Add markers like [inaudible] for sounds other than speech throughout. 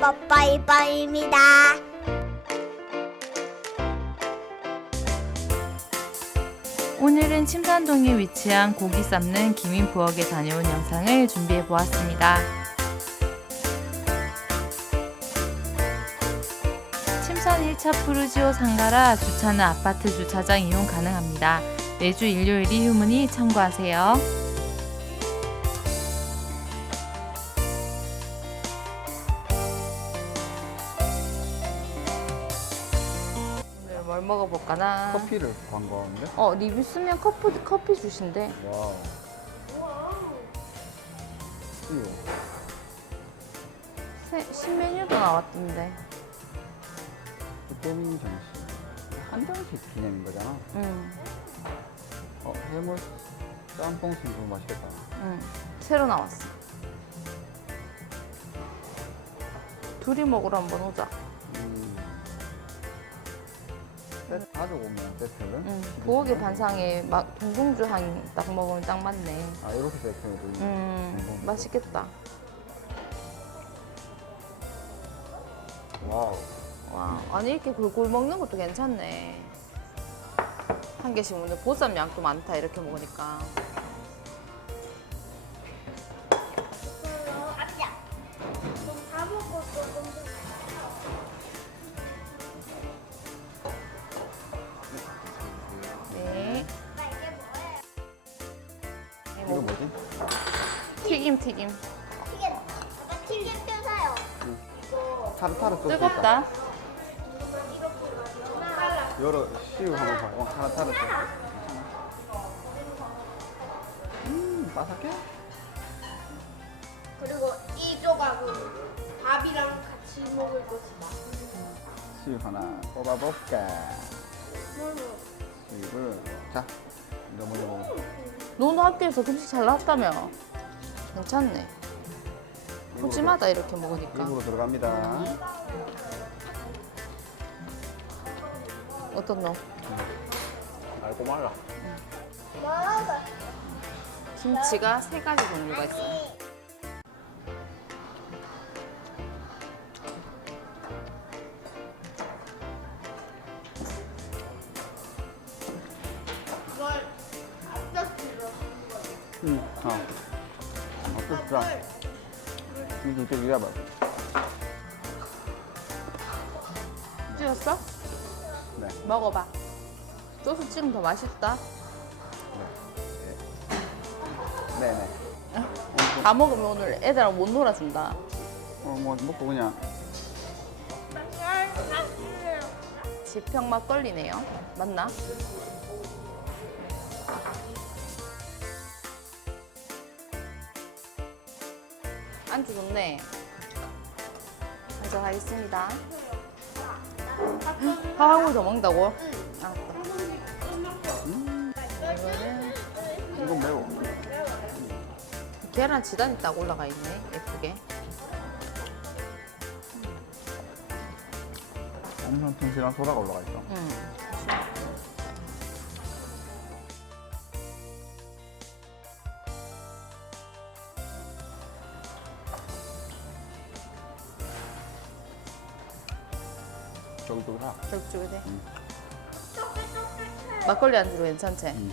뽀뽀이뽀입니다. 오늘은 침산동에 위치한 고기 삶는 기민 부엌에 다녀온 영상을 준비해 보았습니다. 침산 1차 푸르지오 상가라 주차는 아파트 주차장 이용 가능합니다. 매주 일요일이 휴무니 참고하세요. 먹어볼까나? 커피를 광고하는데? 어 리뷰 쓰면 커피 커피 주신대. 와우. 이거 새- 신메뉴도 나왔던데. 뚜껑 전시. 한 장씩 기념인 거잖아. 응, 어, 해물 짬뽕 순두 맛있겠다. 응. 새로 나왔어. 둘이 먹으러 한번 오자. 세트 가족 오면 세트를? 응. 부엌의 반상에 막 동동주 한 딱 먹으면 딱 맞네. 아, 이렇게 있네. 음. 맛있겠다. 와우. 와, 아니 이렇게 골골 먹는 것도 괜찮네. 한 개씩 오늘 보쌈 양도 많다 이렇게 먹으니까. 튀김 튀김. 튀김. 튀김 뜯어요. 타르타르 소스. 뜨겁다. 여러 시우 한번 봐. 어, 타르타르 소스. 음, 바삭해? 그리고 이 조각은 밥이랑 같이 먹을 것이다. 시우 하나 뽑아볼까? 시우를. 자, 이거 먼저 먹어. 너도 학교에서 급식 잘 나왔다며. 괜찮네. 푸짐하다 이렇게 먹으니까. 입으로 들어갑니다. 어떤 너? 알고 말라. 김치가 세 가지 종류가 있어요. 응, 어. 어떻다. 이게 이렇게 이래봐. 찢었어? 네. 먹어봐. 소스 찍으면 더 맛있다. 네. 네네. 다 먹으면 오늘 애들하고 못 놀아준다. 어, 뭐 먹고 그냥 지평 막걸리네요. 맞나? 안주 좋네. 한잔 하겠습니다. 하하고 더 먹는다고? 알았다. 이거는 이건 매워. 계란 지단이 딱 올라가 있네. 예쁘게. 엄청 튼실한 소다가 올라가 있어. 음. 쫄깃쫄깃하. 쫄깃쫄깃해. 음. 막걸리 안주로 괜찮지? 음.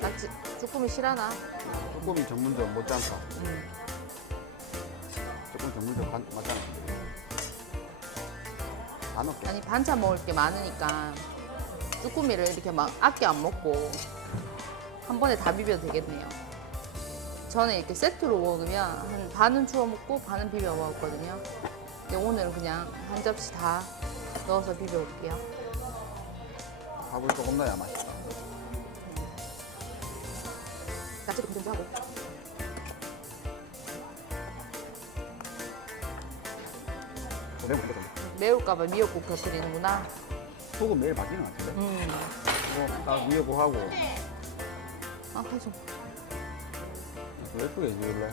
나 찌- 쭈꾸미 싫어하나? 조금이 전문점 못지않다. 음. 조금 전문점 간- 맞잖아. 다 넣게. 아니 반찬 먹을 게 많으니까 쭈꾸미를 이렇게 막 아껴 안 먹고 한 번에 다 비벼도 되겠네요. 저는 이렇게 세트로 먹으면 한 반은 추워 먹고 반은 비벼 먹었거든요. 근데 오늘은 그냥 한 접시 다 넣어서 비벼 볼게요. 밥을 조금 넣어야 맛있다. 야채 좀 준비하고. 그래 먹거든. 매울까봐 미역국 곁들이는구나. 소금 매일 바뀌는 것 같은데? 음. 이거 딱고 하고 아, 해줘. 예쁘게 지울래?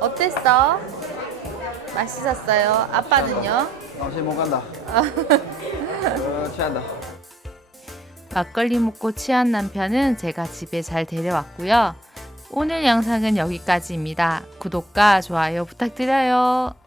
어땠어? 맛있었어요. 아빠는요? 당신 못 간다. [laughs] 어, 그렇지 한다. 막걸리 먹고 취한 남편은 제가 집에 잘 데려왔고요. 오늘 영상은 여기까지입니다. 구독과 좋아요 부탁드려요.